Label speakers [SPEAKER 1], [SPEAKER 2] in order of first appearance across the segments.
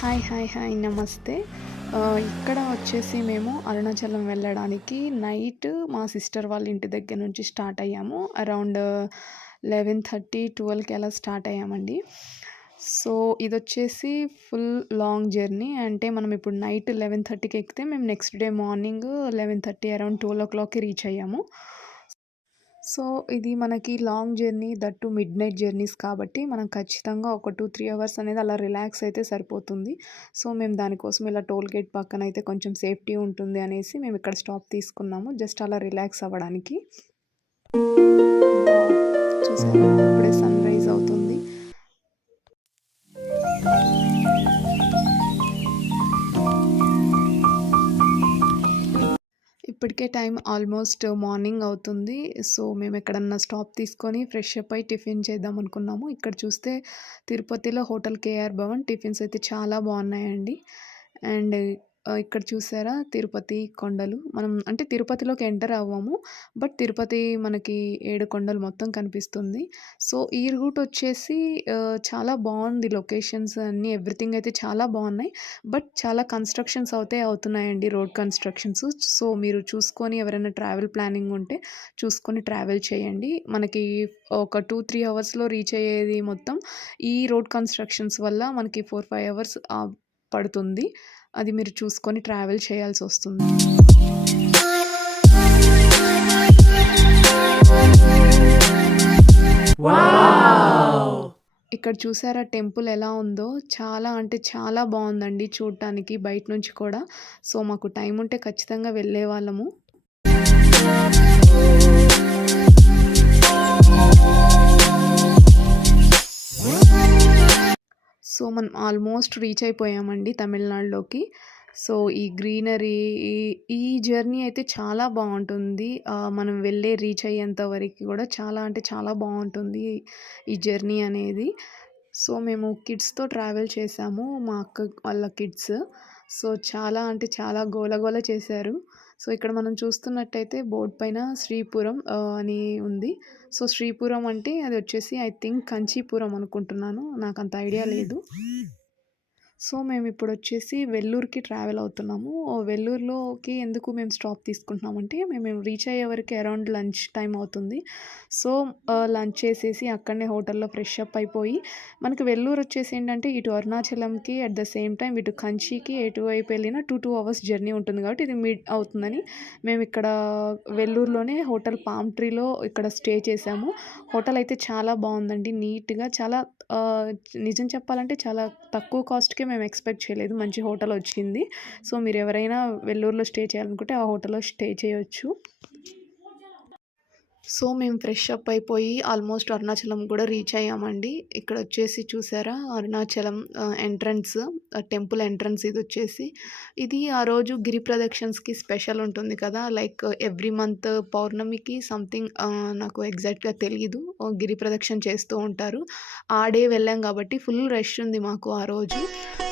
[SPEAKER 1] Hi hi hi నమస్తే ఇక్కడ వచ్చేసి మేము అరుణాచలం వెళ్ళడానికి నైట్ మా సిస్టర్ వాళ్ళ ఇంటి దగ్గర నుంచి స్టార్ట్ అయ్యాము. అరౌండ్ 11:30, 12కి అలా స్టార్ట్ అయ్యామండి. సో, ఇది వచ్చేసి ఫుల్ లాంగ్ జర్నీ. అంటే మనం ఇప్పుడు నైట్ 11:30కి ఎక్కితే మేము నెక్స్ట్ డే మార్నింగ్ 11:30 అరౌండ్ 12:00కి రీచ్ అయ్యాము. సో, ఇది మనకి long journey that midnight journeys కాబట్టి మనం ఖచ్చితంగా ఒక 2, 3 అవర్స్ అనేది అలా రిలాక్స్ అయితే సరిపోతుంది. సో, మేము దానికోసం ఇలా టోల్ గేట్ పక్కన అయితే కొంచెం సేఫ్టీ ఉంటుంది అనేసి మేము ఇక్కడ స్టాప్ తీసుకున్నాము. జస్ట్ అలా రిలాక్స్ అవ్వడానికి. వావ్! ఇప్పుడే సన్ ఇప్పటికే టైం ఆల్మోస్ట్ మార్నింగ్ అవుతుంది. సో, మేము ఎక్కడన్నా స్టాప్ తీసుకొని ఫ్రెష్ అప్ అయి టిఫిన్ చేద్దాం అనుకున్నాము. ఇక్కడ చూస్తే తిరుపతిలో హోటల్ కేఆర్ భవన్ టిఫిన్స్ అయితే చాలా బాగున్నాయండి. అండ్ ఇక్కడ చూసారా తిరుపతి కొండలు. మనం అంటే తిరుపతిలోకి ఎంటర్ అవ్వము. బట్ తిరుపతి మనకి ఏడు కొండలు మొత్తం కనిపిస్తుంది. సో, ఈ రూట్ వచ్చేసి చాలా బాగుంది లొకేషన్స్ అన్నీ ఎవ్రీథింగ్ అయితే చాలా బాగున్నాయి బట్ చాలా కన్‌స్ట్రక్షన్స్ అయితే అవుతున్నాయండి రోడ్ కన్‌స్ట్రక్షన్స్. సో, మీరు చూసుకొని ఎవరైనా ట్రావెల్ ప్లానింగ్ ఉంటే చూసుకొని ట్రావెల్ చేయండి. మనకి ఒక 2, 3 అవర్స్‌లో రీచ్ అయ్యేది మొత్తం ఈ రోడ్ కన్‌స్ట్రక్షన్స్ వల్ల మనకి 4, 5 అవర్స్ పడుతుంది. అది మీరు చూసుకొని ట్రావెల్ చేయాల్సి
[SPEAKER 2] వస్తుంది
[SPEAKER 1] ఇక్కడ చూసారా టెంపుల్ ఎలా ఉందో? చాలా అంటే చాలా బాగుందండి చూడటానికి బయట నుంచి కూడా. సో, మాకు టైం ఉంటే ఖచ్చితంగా వెళ్ళే వాళ్ళము సో, మనం ఆల్మోస్ట్ రీచ్ అయిపోయామండి తమిళనాడులోకి. సో, ఈ గ్రీనరీ ఈ జర్నీ అయితే చాలా బాగుంటుంది మనం వెళ్ళే రీచ్ అయ్యేంత వరకు కూడా చాలా అంటే చాలా బాగుంటుంది ఈ జర్నీ అనేది. సో, మేము కిడ్స్‌తో ట్రావెల్ చేసాము మా అక్క వాళ్ళ కిడ్స్. సో, చాలా అంటే చాలా గోల గోల చేశారు. సో, ఇక్కడ మనం చూస్తున్నట్టయితే బోర్డ్ పైన శ్రీపురం అని ఉంది. సో, శ్రీపురం అంటే అది వచ్చేసి ఐ థింక్ కంచీపురం అనుకుంటున్నాను. నాకు అంత ఐడియా లేదు. సో, మేము ఇప్పుడు వచ్చేసి వెల్లూరుకి ట్రావెల్ అవుతున్నాము. వెల్లూరులోకి ఎందుకు మేము స్టాప్ తీసుకుంటున్నామంటే మేము రీచ్ అయ్యే వరకు అరౌండ్ లంచ్ టైం అవుతుంది. సో, లంచ్ చేసేసి అక్కడనే హోటల్‌లో ఫ్రెష్ అప్ అయిపోయి మనకి వెల్లూరు వచ్చేసి ఏంటంటే ఇటు అరుణాచలంకి అట్ ద సేమ్ టైం ఇటు కంచికి ఎటువైపు వెళ్ళినా 2, 2 అవర్స్ జర్నీ ఉంటుంది కాబట్టి ఇది మిడ్ అవుతుందని మేము ఇక్కడ వెల్లూరులోనే హోటల్ పామ్ ట్రీలో ఇక్కడ స్టే చేసాము హోటల్ అయితే చాలా బాగుందండి నీట్‌గా చాలా నిజం చెప్పాలంటే చాలా తక్కువ కాస్ట్కి మేము ఎక్స్‌పెక్ట్ చేయలేదు. మంచి హోటల్ వచ్చింది. సో, మీరు ఎవరైనా వెల్లూరులో స్టే చేయాలనుకుంటే ఆ హోటల్‌లో స్టే చేయొచ్చు. సో, మేము ఫ్రెష్ అప్ అయిపోయి ఆల్మోస్ట్ అరుణాచలం కూడా రీచ్ అయ్యామండి. ఇక్కడ వచ్చేసి చూసారా అరుణాచలం ఎంట్రన్స్ టెంపుల్ ఎంట్రన్స్ ఇదొచ్చేసి. ఇది ఆ రోజు గిరి ప్రదక్షిణస్‌కి స్పెషల్ ఉంటుంది కదా! లైక్ ఎవ్రీ మంత్ పౌర్ణమికి సంథింగ్ నాకు ఎగ్జాక్ట్‌గా తెలీదు. గిరి ప్రదక్షిణ చేస్తూ ఉంటారు. ఆ డే వెళ్ళాం కాబట్టి ఫుల్ రష్ ఉంది మాకు ఆ రోజు.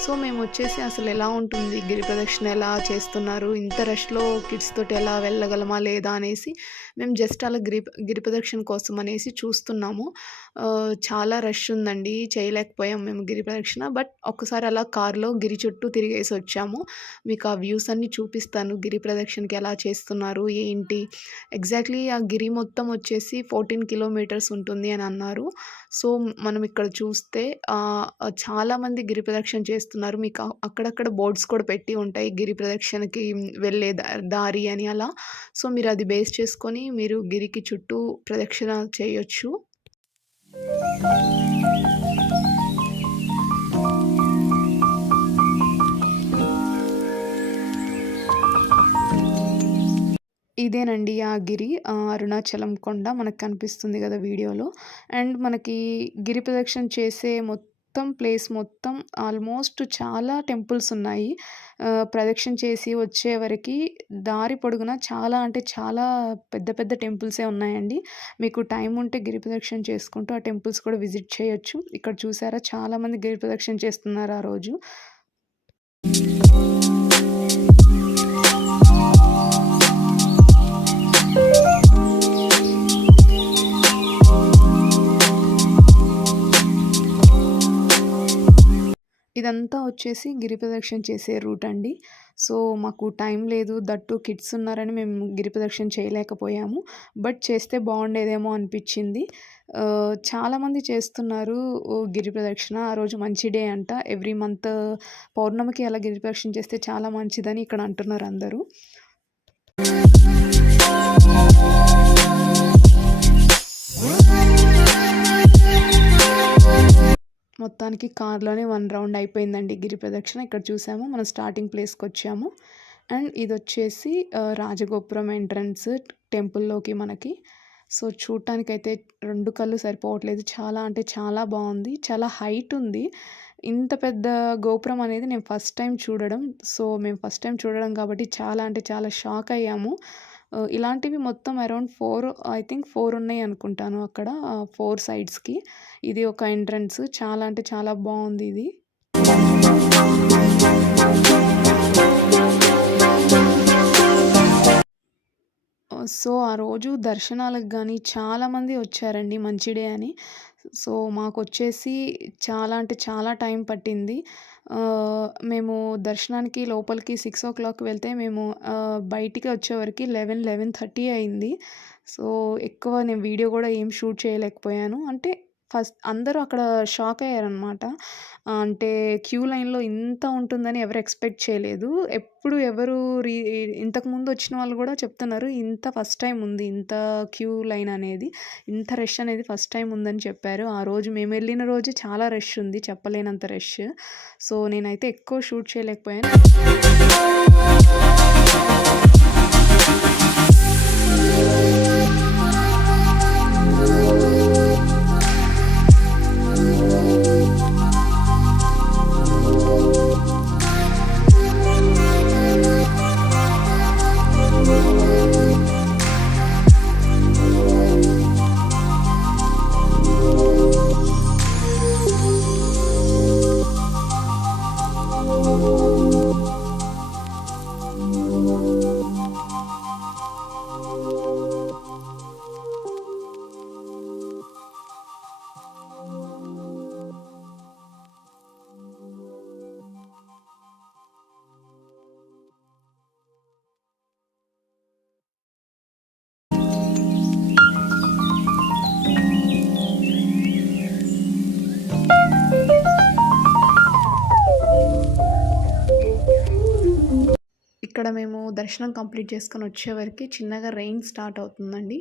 [SPEAKER 1] సో, మేము వచ్చేసి అసలు ఎలా ఉంటుంది గిరి ప్రదక్షిణ ఎలా చేస్తున్నారు? ఇంత రష్‌లో కిడ్స్ తోటి ఎలా వెళ్ళగలమా లేదా అనేసి మేము జస్ట్ అలా గిరి గిరి ప్రదక్షిణ కోసం అనేసి చూస్తున్నాము. చాలా రష్ ఉందండి. చేయలేకపోయాం మేము గిరి ప్రదక్షిణ. బట్ ఒక్కసారి అలా కార్‌లో గిరి చుట్టూ తిరిగేసి వచ్చాము. మీకు ఆ వ్యూస్ అన్నీ చూపిస్తాను. గిరి ప్రదక్షిణకి ఎలా చేస్తున్నారు? ఏంటి? ఎగ్జాక్ట్‌లీ ఆ గిరి మొత్తం వచ్చేసి 14 కిలోమీటర్స్ ఉంటుంది అని అన్నారు. సో, మనం ఇక్కడ చూస్తే చాలామంది గిరి ప్రదక్షిణ చేస్తున్నారు. మీకు అక్కడక్కడ బోర్డ్స్ కూడా పెట్టి ఉంటాయి. గిరి ప్రదక్షిణకి వెళ్ళే దారి అని అలా. సో, మీరు అది బేస్ చేసుకొని మీరు గిరికి చుట్టూ చుట్టూ ప్రదక్షిణ చేయొచ్చు. ఇదేనండి ఆ గిరి. అరుణాచలం కొండ మనకు కనిపిస్తుంది కదా వీడియోలో. అండ్ మనకి గిరి ప్రదక్షిణ చేసే మొత్తం మొత్తం ప్లేస్ మొత్తం ఆల్మోస్ట్ చాలా టెంపుల్స్ ఉన్నాయి. ప్రదక్షిణ చేసి వచ్చేవరకి దారి పొడుగున చాలా అంటే చాలా పెద్ద పెద్ద టెంపుల్సే ఉన్నాయండి. మీకు టైం ఉంటే గిరి ప్రదక్షిణ చేసుకుంటూ ఆ టెంపుల్స్ కూడా విజిట్ చేయొచ్చు. ఇక్కడ చూసారా చాలామంది గిరి ప్రదక్షిణ చేస్తున్నారు ఆ రోజు. ఇదంతా వచ్చేసి గిరి ప్రదక్షిణ చేసే రూట్ అండి. సో, మాకు టైం లేదు. దట్టు కిడ్స్ ఉన్నారని మేము గిరి ప్రదక్షిణ చేయలేకపోయాము. బట్ చేస్తే బాగుండేదేమో అనిపించింది. చాలామంది చేస్తున్నారు గిరి ప్రదక్షిణ. ఆ రోజు మంచి డే అంట. ఎవ్రీ మంత్ పౌర్ణమికి అలా గిరి ప్రదక్షిణ చేస్తే చాలా మంచిదని ఇక్కడ అంటున్నారు అందరూ. మొత్తానికి కార్‌లోనే వన్ రౌండ్ అయిపోయిందండి గిరి ప్రదక్షిణ. ఇక్కడ చూసాము మనం స్టార్టింగ్ ప్లేస్కి వచ్చాము అండ్ ఇది వచ్చేసి రాజగోపురం ఎంట్రన్స్ టెంపుల్‌లోకి మనకి. సో, చూడటానికైతే రెండు కళ్ళు సరిపోవట్లేదు. చాలా అంటే చాలా బాగుంది చాలా హైట్ ఉంది. ఇంత పెద్ద గోపురం అనేది నేను ఫస్ట్ టైం చూడడం. సో, మేము ఫస్ట్ టైం చూడడం కాబట్టి చాలా అంటే చాలా షాక్ అయ్యాము. ఇలాంటివి మొత్తం around four I think four ఉన్నాయి అనుకుంటాను అక్కడ. ఫోర్ సైడ్స్‌కి. ఇది ఒక ఎంట్రన్స్. చాలా అంటే చాలా బాగుంది ఇది. సో, ఆ రోజు దర్శనాలకు కానీ చాలామంది వచ్చారండి మంచి డే అని. సో, మాకొచ్చేసి చాలా అంటే చాలా టైం పట్టింది. మేము దర్శనానికి లోపలికి 6:00 వెళ్తే మేము బయటికి వచ్చేవరకు లెవెన్ లెవెన్ థర్టీ అయింది. సో, ఎక్కువ నేను వీడియో కూడా ఏం షూట్ చేయలేకపోయాను. అంటే ఫస్ట్ అందరూ అక్కడ షాక్ అయ్యారనమాట. అంటే క్యూ లైన్‌లో ఇంత ఉంటుందని ఎవరు ఎక్స్‌పెక్ట్ చేయలేదు. ఎప్పుడు ఎవరు రీ ఇంతకుముందు వచ్చిన వాళ్ళు కూడా చెప్తున్నారు. ఇంత ఫస్ట్ టైం ఉంది. ఇంత క్యూ లైన్ అనేది. ఇంత రష్ అనేది ఫస్ట్ టైం ఉందని చెప్పారు. ఆ రోజు మేము వెళ్ళిన రోజు చాలా రష్ ఉంది. చెప్పలేనంత రష్. సో, నేనైతే ఎక్కువ షూట్ చేయలేకపోయాను. ఇక్కడ మేము దర్శనం కంప్లీట్ చేసుకొని వచ్చేవరకు చిన్నగా రెయిన్ స్టార్ట్ అవుతుందండి.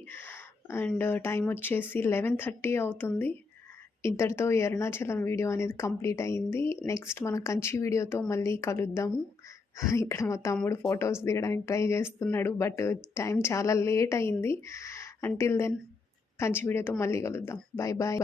[SPEAKER 1] అండ్ టైం uh, వచ్చేసి 11:30 అవుతుంది. ఇంతటితో ఈ అరుణాచలం వీడియో అనేది కంప్లీట్ అయింది. నెక్స్ట్ మనం కంచి వీడియోతో మళ్ళీ కలుద్దాము. ఇక్కడ మా తమ్ముడు ఫొటోస్ దిగడానికి ట్రై చేస్తున్నాడు. బట్ టైం uh, చాలా లేట్ అయింది. అంటిల్ దెన్ కంచి వీడియోతో మళ్ళీ కలుద్దాం. Bye bye